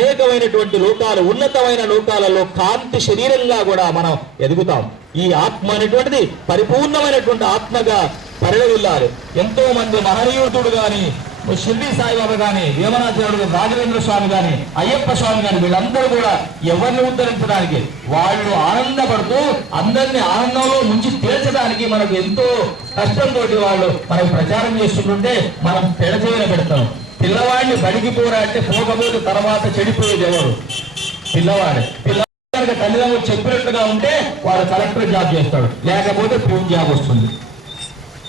అనేకమైనటువంటి లోకాలు, ఉన్నతమైన లోకాలలో కాంతి శరీరంగా కూడా మనం ఎదుగుతాం. ఈ ఆత్మ అనేటువంటిది పరిపూర్ణమైనటువంటి ఆత్మగా పరిణమిల్లాలి. ఎంతో మంది మహనీయుడు గాని, షిర్డీ సాయిబాబా గాని, వేమనాచార్యుడు, రాఘవేంద్ర స్వామి గాని, అయ్యప్ప స్వామి గాని, వీళ్ళందరూ కూడా ఎవరిని ఉద్ధరించడానికి, వాళ్ళు ఆనందపడుతూ అందరినీ ఆనందంలో ముంచి తేల్చడానికి మనకు ఎంతో కష్టంతో వాళ్ళు మనకు ప్రచారం చేస్తుంటే మనం పెడచేయన పెడతాం. పిల్లవాడిని బడికి పోరా అంటే పోకపోతే తర్వాత చెడిపోయేది ఎవరు? పిల్లవాడే. పిల్లవాడికి తల్లిదండ్రులు చెప్పినట్టుగా ఉంటే వాడు కలెక్టర్ జాబ్ చేస్తాడు, లేకపోతే ప్యూన్ జాబ్ వస్తుంది.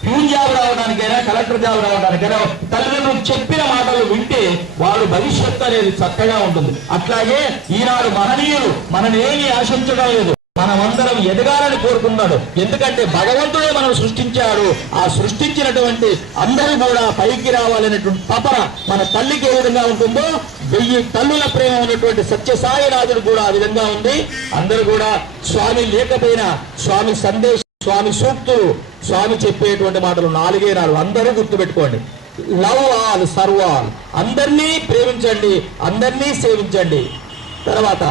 ప్యూన్ జాబ్ రావడానికైనా కలెక్టర్ జాబ్ రావడానికైనా తల్లిదండ్రులు చెప్పిన మాటలు వింటే వాడు భవిష్యత్తు అనేది చక్కగా ఉంటుంది. అట్లాగే ఈనాడు మహనీయులు మనల్ని ఆశించడం లేదు, మనమందరం ఎదగాలని కోరుకున్నాడు. ఎందుకంటే భగవంతుడే మనం సృష్టించాడు. ఆ సృష్టించినటువంటి అందరూ కూడా పైకి రావాలనేటువంటి తపన మన తల్లికి ఏ విధంగా ఉంటుందో 1000 తల్లుల ప్రేమ ఉన్నటువంటి సత్యసాయినాథుడు కూడా ఆ విధంగా ఉంది. అందరూ కూడా స్వామి లేకపోయినా స్వామి సందేశం, స్వామి సూక్తులు, స్వామి చెప్పేటువంటి మాటలు 4 అందరూ గుర్తుపెట్టుకోండి. లవ్ ఆల్, సర్వ్ ఆల్, అందరినీ ప్రేమించండి, అందరినీ సేవించండి. తర్వాత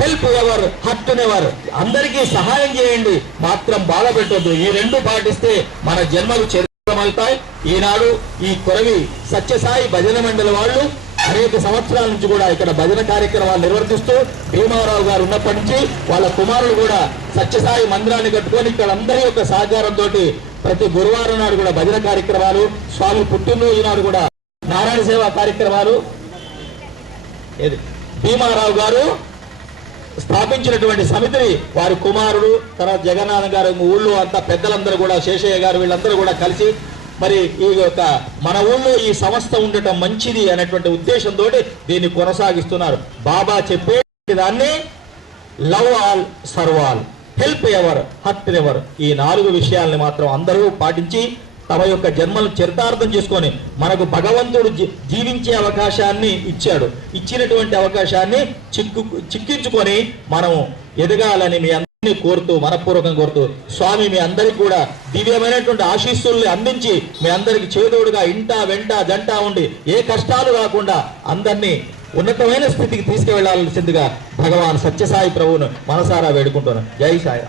హెల్ప్ ఎవర్, హర్ట్ నెవర్, అందరికీ సహాయం చేయండి, మాత్రం బాధ పెట్టొద్దు. ఈ 2 పాటిస్తే మన జన్మలు చరిత్రమవుతాయి. ఈనాడు ఈ కొరవి సత్యసాయి భజన మండలి వాళ్ళు అనేక సంవత్సరాల నుంచి కూడా ఇక్కడ భజన కార్యక్రమాలు నిర్వర్తిస్తూ, భీమారావు గారు ఉన్నప్పటి నుంచి వాళ్ళ కుమారులు కూడా సత్యసాయి మందిరాన్ని కట్టుకొని ఇక్కడ అందరి యొక్క సహకారంతో ప్రతి గురువారం నాడు కూడా భజన కార్యక్రమాలు, స్వామి పుట్టినరోజు నాడు కూడా నారాయణ సేవా కార్యక్రమాలు భీమారావు గారు స్థాపించినటువంటి సమితిని వారి కుమారుడు, తర్వాత జగన్నాథ్ గారు, ఊళ్ళో అంతా పెద్దలందరూ కూడా, శేషయ్య గారు, వీళ్ళందరూ కూడా కలిసి మరి ఈ యొక్క మన ఊళ్ళో ఈ సంస్థ ఉండటం మంచిది అనేటువంటి ఉద్దేశంతో దీన్ని కొనసాగిస్తున్నారు. బాబా చెప్పే దాన్ని love all, serve all, help ever, hurt ever, ఈ 4 విషయాల్ని మాత్రం అందరూ పాటించి తమ యొక్క జన్మను చరితార్థం చేసుకొని మనకు భగవంతుడు జీవించే అవకాశాన్ని ఇచ్చాడు. ఇచ్చినటువంటి అవకాశాన్ని చిక్కించుకొని మనం ఎదగాలని మీ అందరినీ కోరుతూ, మనపూర్వకంగా కోరుతూ, స్వామి మీ అందరికి కూడా దివ్యమైనటువంటి ఆశీస్సుల్ని అందించి మీ అందరికి చేదోడుగా ఇంటా వెంట జంటా ఉండి ఏ కష్టాలు రాకుండా అందరినీ ఉన్నతమైన స్థితికి తీసుకువెళ్లాల్సిందిగా భగవాన్ సత్యసాయి ప్రభువును మనసారా వేడుకుంటున్నాను. జై సాయి.